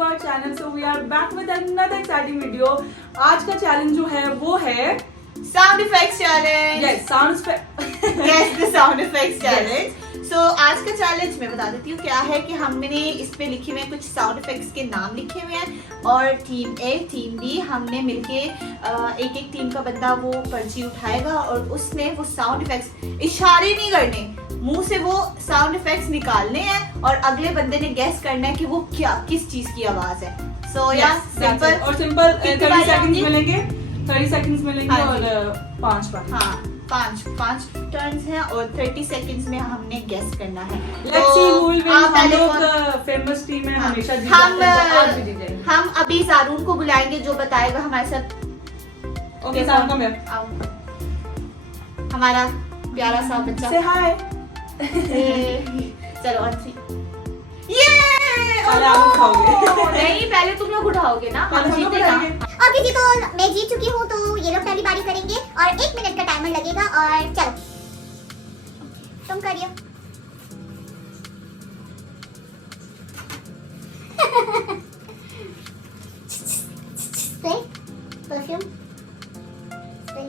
To our channel. So we are back with another exciting video. आज का challenge जो है वो है sound effects challenge. Yes sound yes the sound effects challenge. So आज का चैलेंज मैं बता देती हूँ क्या है कि हमने इस पे लिखे हुए कुछ साउंड इफेक्ट्स के नाम लिखे हुए हैं और टीम ए टीम बी हमने मिलके एक एक टीम का बंदा वो पर्ची उठाएगा और उसने वो साउंड इफेक्ट्स इशारे नहीं करने, मुंह से वो साउंड इफेक्ट्स निकालने हैं और अगले बंदे ने गेस करना है कि वो क्या किस चीज की आवाज है। सो या सिंपल और सिंपल 30 सेकंड्स मिलेंगे, 30 सेकंड्स मिलेंगे हाँ और 5 बार। हाँ पांच टर्न्स हैं और 30 सेकंड्स में हमने गेस करना है। Let's see who will win. आप हम पहले लोग फेमस टीम है, हमेशा जीत हम जाते हैं, तो आज भी जीत जाएंगे। हम अभी जारून को बुलाएंगे जो बताएगा हमारे साथ। ओके साउंड कम है। आओ हमारा प्यारा सा बच्चा से हाय। चलो ऑन 3 ये पहले आप उठाओगे। नहीं पहले तुम लोग उठाओगे ना, हम हम लोग जीतेगा। उठाएंगे। ओके जी, तो मैं जीत चुकी हूँ, तो ये लोग पहली बारी करेंगे और 1 मिनट का टाइमर लगेगा और चलो तुम करिए। Spray, perfume, spray.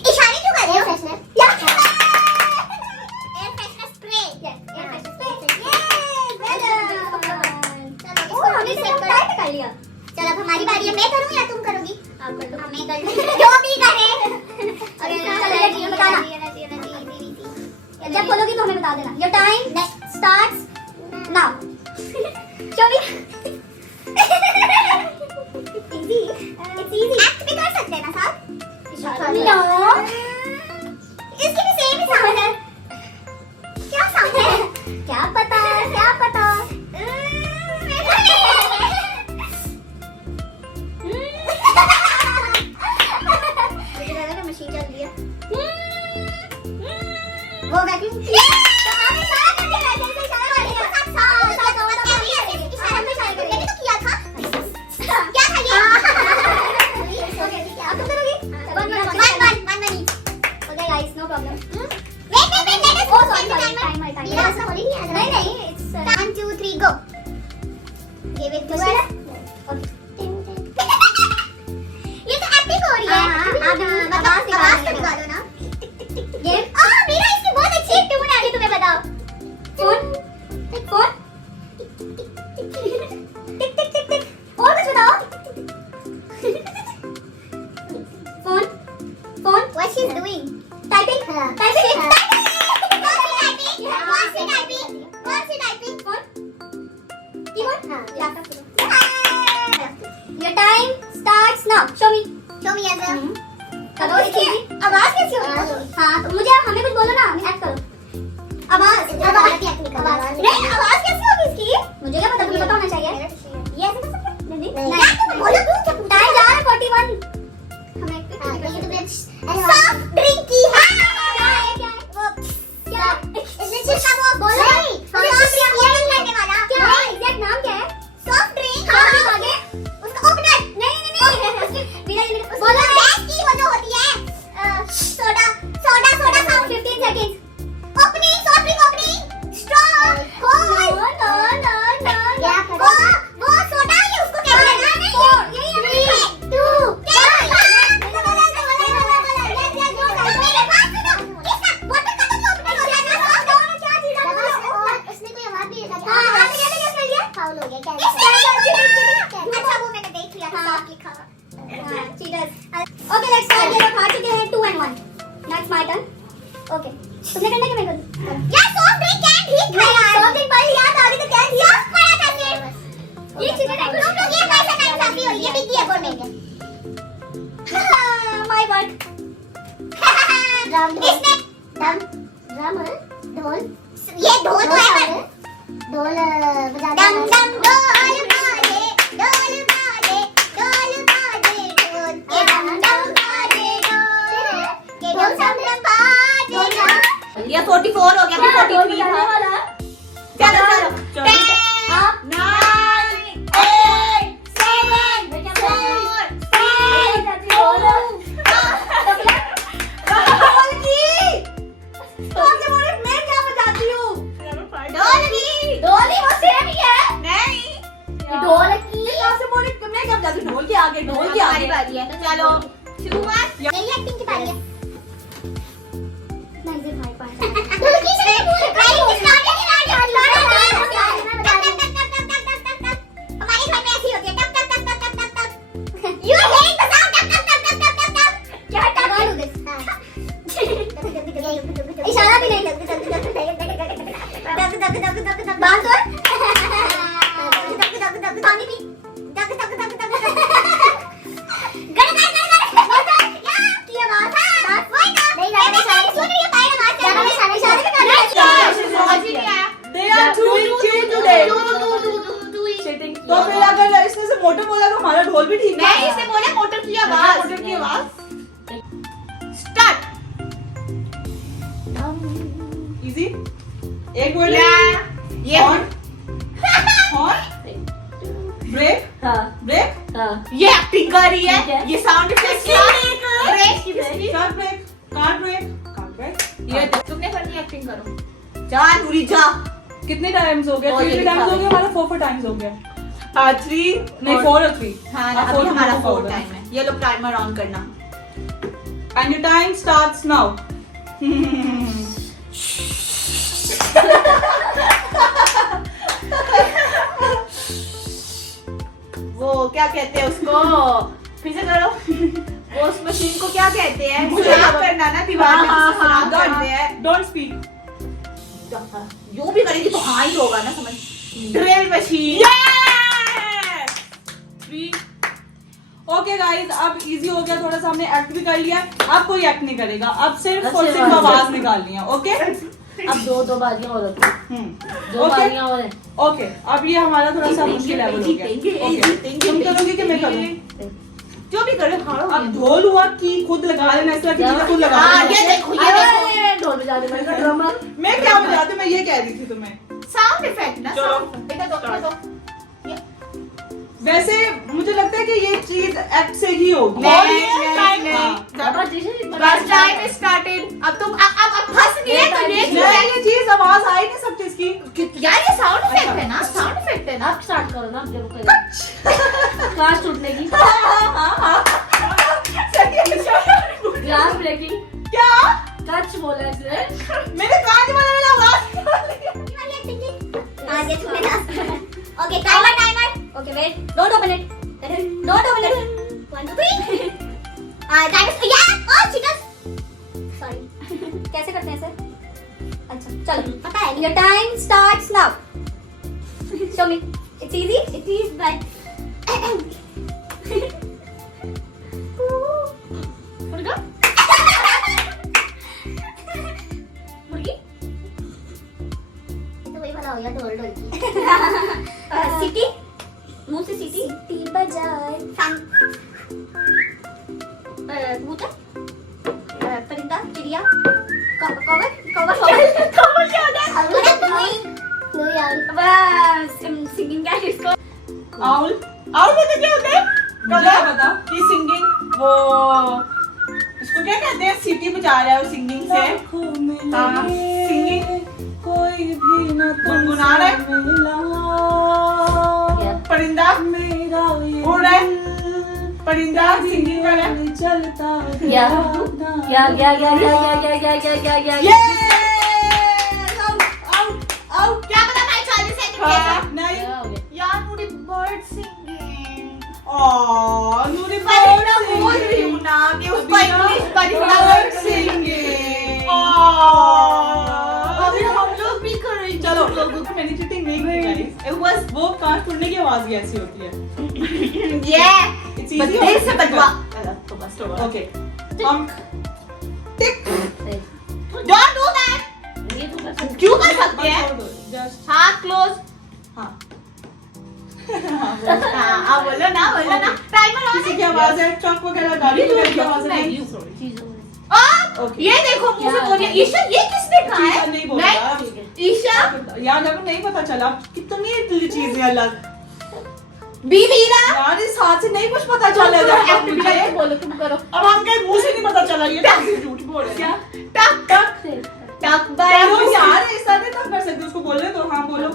इशारे क्यों कर रहे हो? Air freshener spray. Air freshener spray. चलो इसको हमने सेट कर लिया। चलो अब हमारी बारी है। मैं करूं या तुम करोगी? आप कर दो। मैं कर लूं। जो भी करे। अरे बताना। जब बोलोगी तो हमें बता देना। Your time starts now. चलो इजी, इट्स इजी। एक्ट भी कर सकते हैं ना साहब? नो, इसकी भी सेम ही साउंड है। क्या साउंड है? क्या पता, क्या पता। मुझे लगा ना मशीन चल रही है। वो vacuum What she's doing? Typing. Typing. What's she typing? What's she typing? Phone. Keyboard. Laptop. Your time starts now. Show me. Show me as a. आवाज कैसी हो रही है? हाँ तो मुझे हमें कुछ बोलो ना, एक्ट करो। आवाज नहीं, आवाज कैसी होगी इसकी? मुझे क्या पता, तुम्हें पता होना चाहिए। ये ऐसे कर सकते हैं? नहीं बोलो तुम। टाइम जा रहा है 41। हमें सॉफ्ट ड्रिंक की है। क्या है वो? क्या इसमें जिसका वो बोलो सॉफ्ट ड्रिंक करने वाला क्या है? एग्जैक्ट नाम क्या है? Soft drink. हाँ आगे उसका ओपनर। नहीं बोलो गैस की वो जो होती है soda sound. 15 seconds. Opening, soft drink opening, straw, hole. No वो सोडा ही उसको कहते हैं ना। यही है 2 Okay, let's start. ये लोग हार चुके हैं 2 and 1. Next my turn. Okay. तुमने करना क्या मैं करूँ? यार सॉफ्ट ड्रिंक कैन ठीक है यार। सॉफ्ट ड्रिंक पर याद आगे तो कैन सॉफ्ट पड़ा था सिर्फ। ये चीजें देखो तुम लोग ये कैसा टाइम साफी हो रही है? बिग बोर्ड में my work. इसने ड्रम ढोल। ये ढोल तो है पर ढोल बजा डम डम ढोल बाजे ढोल बाजे ढोल बाजे ढोल के डम डम बाजे ढोल के डम डम बाजे। ये 44 हो गया, 43 था। जाती ढोल के आगे, ढोल के हमारी आगे। बारी है, चलो शुरुआत। मेरी एक्टिंग की बारी है। नहीं जी भाई पास। ढोलकी से भाई स्टार्ट है हमारे घर में ऐसी होती है टक टक टक टक टक टक टक। You are hearing the sound टक टक टक टक टक टक। क्या टक do this? इशारा भी नहीं लगता टक टक टक टक टक बात और टक टक टक पानी भी टक टक टक टक गड़ गड़ गड़ गड़ या क्या बात है वही ना नहीं नहीं इशारे सुन रही है पाए ना बात इशारे भी कर रही है समझ ही नहीं आया। They are doing cheat today. Cheating तो फिर अगर इसने से मोटर बोला तो हमारा ढोल भी ठीक है। नहीं, इसने बोला मोटर की आवाज। मोटर की आवाज। स्टार्ट। इजी। एक वर्ड ये ऑन ऑन ब्रेक हाँ ब्रेक हाँ ये एक्टिंग कर रही ठीक है। है। ये sound effect break start break card break card break. ये तुमने करनी एक्टिंग करो। जा नूरी जा। कितने टाइम्स हो गए? और ये 3 टाइम्स दिखा हो गए, हमारा 4 टाइम्स हो गया। 3 नहीं 4 और 3। हाँ हाँ, अभी हमारा 4 4 टाइम है। ये लो टाइमर ऑन करना। And your time starts now. वो क्या कहते हैं उसको? फिर से करो। वो उस मशीन को क्या कहते हैं? मुझे सुराख पता- करना ना दीवार में हाँ, जिससे सुराख हाँ, करते हैं। Don't speak. जो भी करेगी तो हाँ ही होगा ना, समझ। Drill machine. ओके गाइस, अब इजी हो गया थोड़ा सा, हमने एक्ट भी कर लिया। अब कोई एक्ट नहीं करेगा, अब सिर्फ और अच्छी सिर्फ बात है। आवाज निकालनी है। ओके अब दो बारियां और रखो, दो ओके बारियां और हैं। ओके, अब ये हमारा थोड़ा सा मुश्किल लेवल हो गया। ओके, तुम करोगे कि मैं करूँ? जो भी करे खाओ। अब ढोल हुआ कि खुद लगा लेना, ऐसा कि मुझे खुद लगा हाँ, लेना। ये देखो, ये देखो। अरे ढोल बजाने वाला ड्रमर। मैं क्या बजाती हूँ, मैं ये कह रही थी तुम्हें। साउंड इफेक्ट ना। चलो। sound- इधर दो, इधर दो। वैसे मुझे लगता है कि ये चीज एक्ट से ही होगी। नहीं। हाँ। बस टाइम स्टार्टेड। अब तुम अब फंस गए तो ये नहीं, ये चीज आवाज आ ही नहीं सकती इसकी। यार ये साउंड इफेक्ट है ना, साउंड इफेक्ट है ना। अब स्टार्ट करो ना, अब जब करें क्लास टूटने की, ग्लास ब्रेकिंग, क्या टच बोला इसने। मेरे कान में मेरा आवाज आज ये तुमने dance okay timer timer okay wait don't open it 1 2 3 timer या ओ चीटर्स सॉरी कैसे करते हैं सर अच्छा चलो पता है your time starts now show me it's easy but मुर्गी तो वही वाला हो गया ढोल ढोल की सिटी मुंह से सिटी बजाए कबूतर परिंदा चिड़िया कौवा क्या होता है बस सिंगिंग का इसको आउल आउल पता क्या होता है? मुझे पता कि सिंगिंग वो इसको क्या कहते हैं, सीटी बजा रहा है वो सिंगिंग से। हाँ, सिंगिंग कोई भी न गुनगुना रहा है। परिंदा मेरा उड़ रहा है, परिंदा सिंगिंग कर रहा है। चलता या आउट आउट। क्या पता भाई 40 सेकंड के नहीं यार मुझे बर्ड सिंगिंग। नूरी परिंदा बोल रही हूँ ना कि उसको इंग्लिश परिंदा बर्ड सिंगिंग। अभी हम लोग भी करेंगे। चलो लोगों को मैंने चीटिंग नहीं की गाइस। It was वो कांच टूटने की आवाज भी ऐसी होती है। yeah. It's But easy दिल or से difficult? बदवा। तो बस तो ओके हम टिक Don't do that. ये तो कर सकते क्यों कर सकते हैं? जस्ट हाथ क्लोज। हाँ हाँ बोलो ना टाइमर ऑन किसी की आवाज है, ट्रक वगैरह गाड़ी वगैरह की आवाज है। चीजों में। Okay. ये देखो मुंह से बोलिए ईशा ये किसने कहा ईशा है? नहीं बोला। ईशा यार अगर नहीं पता चला कितनी चीजें अलग। बीबीरा यार इस हाथ से नहीं कुछ पता चला मुझे। बोलो तुम करो। अब हम कहीं मुंह से नहीं पता चला, ये कैसे झूठ बोल रहे हैं। टक टक टक बालू यार इस तरह तक कर सकते, उसको बोलने दो। हाँ बोलो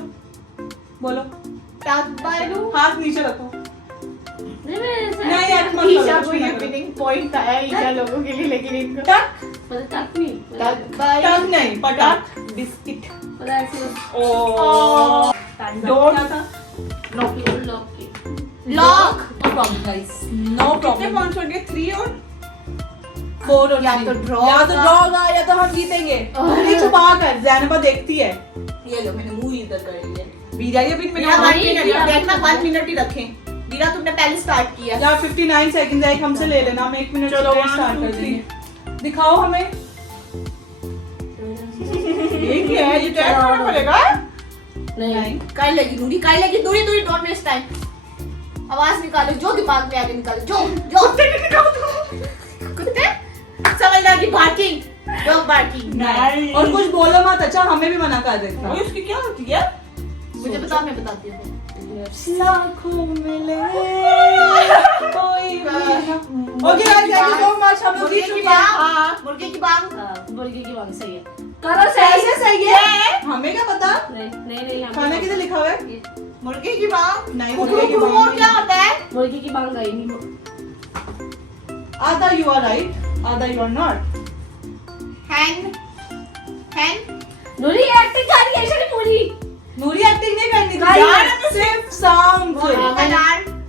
बोलो। टक बालू हाथ नीचे रखो। नहीं यार मत ईशा करो, को कुछ ये ना करो। विनिंग पॉइंट आया ईशा लोगों के लिए, लेकिन इनको टक टक नहीं टक नहीं पटक बिस्किट। पता ऐसे ओ डोंट क्या था? लॉक। नो कितने पॉइंट्स हो गए? 3 और 4 और या 3। तो draw या तो का- ड्रॉ होगा या तो हम जीतेंगे। ये छुपा कर ज़ैनबा देखती है। ये लो मैंने मुंह इधर कर लिया। वीरा ये भी मैंने वीरा 1 नहीं, मिनट वीरा देखना, आपको 1 मिनट ही रखें। वीरा तुमने पहले स्टार्ट किया। या 59 सेकंड है, एक हमसे ले लेना, हम 1 मिनट चलो, से 1, स्टार्ट 2, कर देंगे। दिखाओ हमें। ये क्या है? ये टैग करना पड़ेगा? नहीं कर लेगी दूरी, कर लेगी दूरी, दूरी, डोंट वेस्ट टाइम। आवाज निकालो, जो दिमाग में आ रही निकालो, जो कुत्ते समझदार की बार्किंग, डॉग बार्किंग। नहीं। और कुछ बोलो मत, अच्छा हमें भी मना कर देता। उसकी क्या होती है? मुझे बताओ, मैं बताती हूँ। लाखों मिले कोई okay guys, thank you so much. हम लोग मुर्गे जीत की चुके हैं। बांग, मुर्गे की बांग। मुर्गी की बांग सही है। करो सही। कैसे सही है? हमें क्या पता? नहीं खाना किधर लिखा हुआ है? मुर्गे की बांग नहीं, कुकू मुर्गे की कुकू बांग क्या होता है? मुर्गी की बांग आई नहीं। आधा यू आर राइट, आधा यू आर नॉट। हैन, हैन, नूरी एक्टिंग कर रही है ऐसे पूरी। नूरी एक्टिंग नहीं करनी थी गाइस, यार, हमें सिर्फ साउंड मॉर्निंग अलार्म,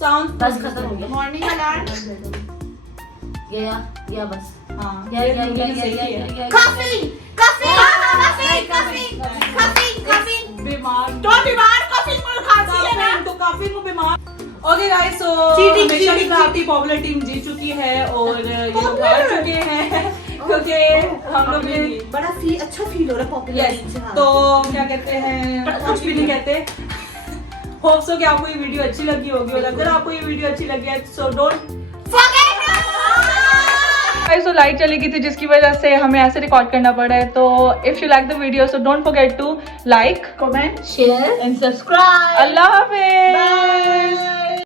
साउंड बस खत्म हो गया। मॉर्निंग अलार्म, गया बस। हाँ गया ये नूरी ने सही किया। गया coffee, coffee, coffee, coffee, coffee, coffee. बीमार तो बीमार कॉफी में खांसी है ना? तो काफी को बीमार। ओके गाइस, सो Cheating, हमेशा की cheating, काफी पॉपुलर टीम जीत चुकी है और ये लोग हार चुके हैं क्योंकि हम लोग ने बड़ा फील, अच्छा फील हो रहा है पॉपुलर यस टीम से। हाँ। तो क्या कहते हैं, कुछ भी नहीं कहते। होप सो कि आपको ये वीडियो अच्छी लगी होगी और अगर आपको ये वीडियो अच्छी लगी है सो डोंट सो लाइट चली गई थी जिसकी वजह से हमें ऐसे रिकॉर्ड करना पड़ा है। तो if you like the video so don't forget to like, comment share and subscribe. अल्लाह हाफिज।